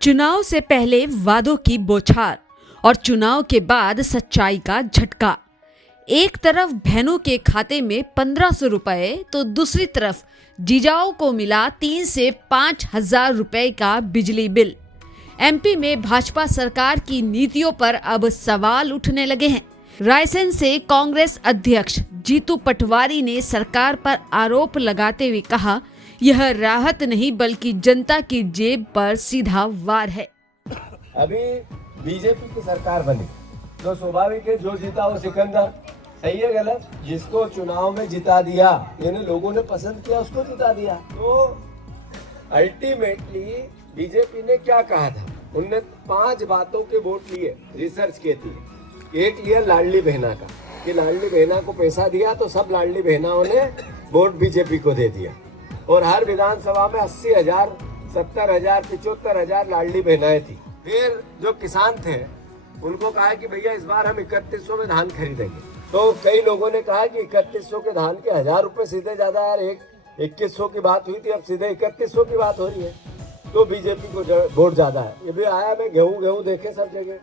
चुनाव से पहले वादों की बौछार और चुनाव के बाद सच्चाई का झटका। एक तरफ बहनों के खाते में 1500 रुपए तो दूसरी तरफ जीजाओं को मिला 3 से 5,000 रुपए का बिजली बिल। एमपी में भाजपा सरकार की नीतियों पर अब सवाल उठने लगे हैं। रायसेन से कांग्रेस अध्यक्ष जीतू पटवारी ने सरकार पर आरोप लगाते हुए कहा, यह राहत नहीं बल्कि जनता की जेब पर सीधा वार है। अभी बीजेपी की सरकार बनी तो स्वाभाविक है जो जीता वो सिकंदर। सही है गलत? जिसको चुनाव में जिता दिया यानी लोगों ने पसंद किया उसको जिता दिया। तो अल्टीमेटली बीजेपी ने क्या कहा था, उनने 5 बातों के वोट लिए, रिसर्च की थी। एक लिया लाडली बहना का कि लाडली बहना को पैसा दिया तो सब लाडली बहनाओं ने वोट बीजेपी को दे दिया। और हर विधानसभा में 80,000, 70,000, 75,000 लाडली बहनाएं थी। फिर जो किसान थे उनको कहा कि भैया इस बार हम 3100 में धान खरीदेंगे। तो कई लोगों ने कहा कि 3100 के धान के 1000 रुपए सीधे ज्यादा यार, 2100 की बात हुई थी अब सीधे 3100 की बात हो रही है। तो बीजेपी को वोट ज्यादा है। ये भी आया मैं गेहूं देखे सब जगह,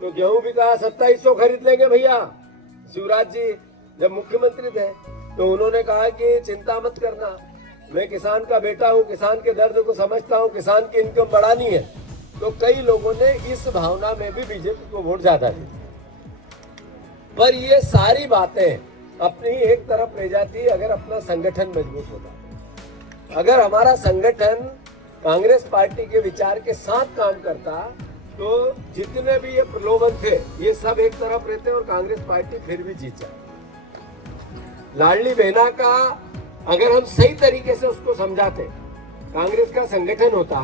तो गेहूं भी कहा 2700 खरीद लेंगे भैया। शिवराज जी जब मुख्यमंत्री थे तो उन्होंने कहा कि चिंता मत करना, मैं किसान का बेटा हूँ, किसान के दर्द को समझता हूँ, किसान की इनकम बढ़ानी है। तो कई लोगों ने इस भावना में भी बीजेपी को वोट ज्यादा दी। पर ये सारी बातें अपनी एक तरफ ले जाती अगर अपना संगठन मजबूत होता। अगर हमारा संगठन कांग्रेस पार्टी के विचार के साथ काम करता तो जितने भी ये प्रलोभन थे ये सब एक तरफ रहते और कांग्रेस पार्टी फिर भी जीत जाती। लाडली बहना का अगर हम सही तरीके से उसको समझाते, कांग्रेस का संगठन होता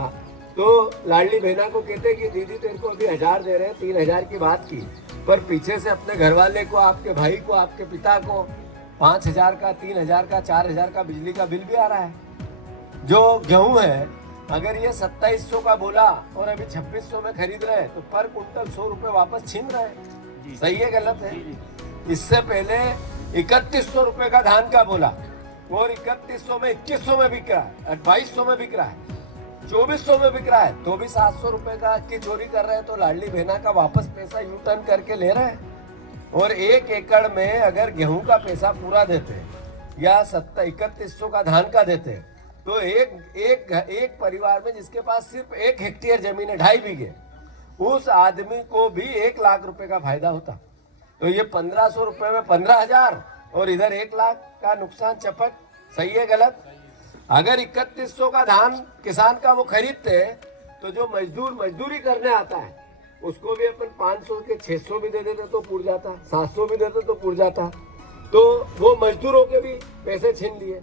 तो लाडली बहना को कहते कि दीदी तेरे को अभी 1000 दे रहे हैं, 3000 की बात की, पर पीछे से अपने घर वाले को, आपके भाई को, आपके पिता को 5000 का, 3000 का, 4000 का बिजली का बिल भी आ रहा है। जो गेहूं है अगर ये 2700 का बोला और अभी 2600 में खरीद रहे हैं तो पर कुंटल 100 रुपए वापस छीन रहे हैं। सही है गलत है? इससे पहले 3100 रुपए का धान का बोला और 3100 में 2100 में बिक रहा है, 2200 में बिक रहा है, 2400 में बिक रहा है, तो भी 700 रुपए का की चोरी कर रहे हैं। तो लाडली बहना का वापस पैसा यू टर्न करके ले रहे हैं। और 1 एकड़ में अगर गेहूं का पैसा पूरा देते या 3100 का धान का देते तो एक परिवार में जिसके पास सिर्फ 1 हेक्टेयर जमीन है, 2.5 बीघे, उस आदमी को भी 1 लाख रुपए का फायदा होता। तो ये 1500 रुपए में 15,000 और इधर 1 लाख का नुकसान चपट। सही है गलत? अगर 3100 का धान किसान का वो खरीदते तो जो मजदूरी करने आता है उसको भी अपन 500 के 600 भी दे देते तो पूर जाता, 700 भी देते तो पूर जाता। तो वो मजदूरों के भी पैसे छीन लिए।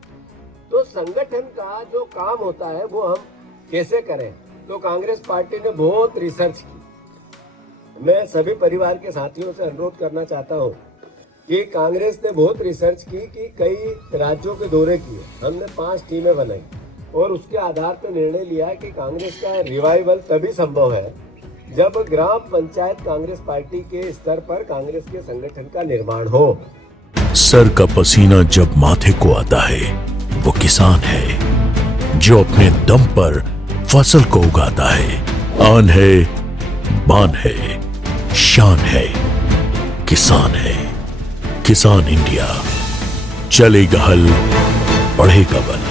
तो संगठन का जो काम होता है वो हम कैसे करें, तो कांग्रेस पार्टी ने बहुत रिसर्च की। मैं सभी परिवार के साथियों से अनुरोध करना चाहता हूँ कि कांग्रेस ने बहुत रिसर्च की कि कई राज्यों के दौरे किए, हमने 5 टीमें बनाई और उसके आधार पर निर्णय लिया कि कांग्रेस का रिवाइवल तभी संभव है जब ग्राम पंचायत कांग्रेस पार्टी के स्तर पर कांग्रेस के संगठन का निर्माण हो। सर का पसीना जब माथे को आता है वो किसान है जो अपने दम पर फसल को उगाता है। आन है, बान है, शान है, किसान है। किसान इंडिया, चलेगा हल, बढ़ेगा बल।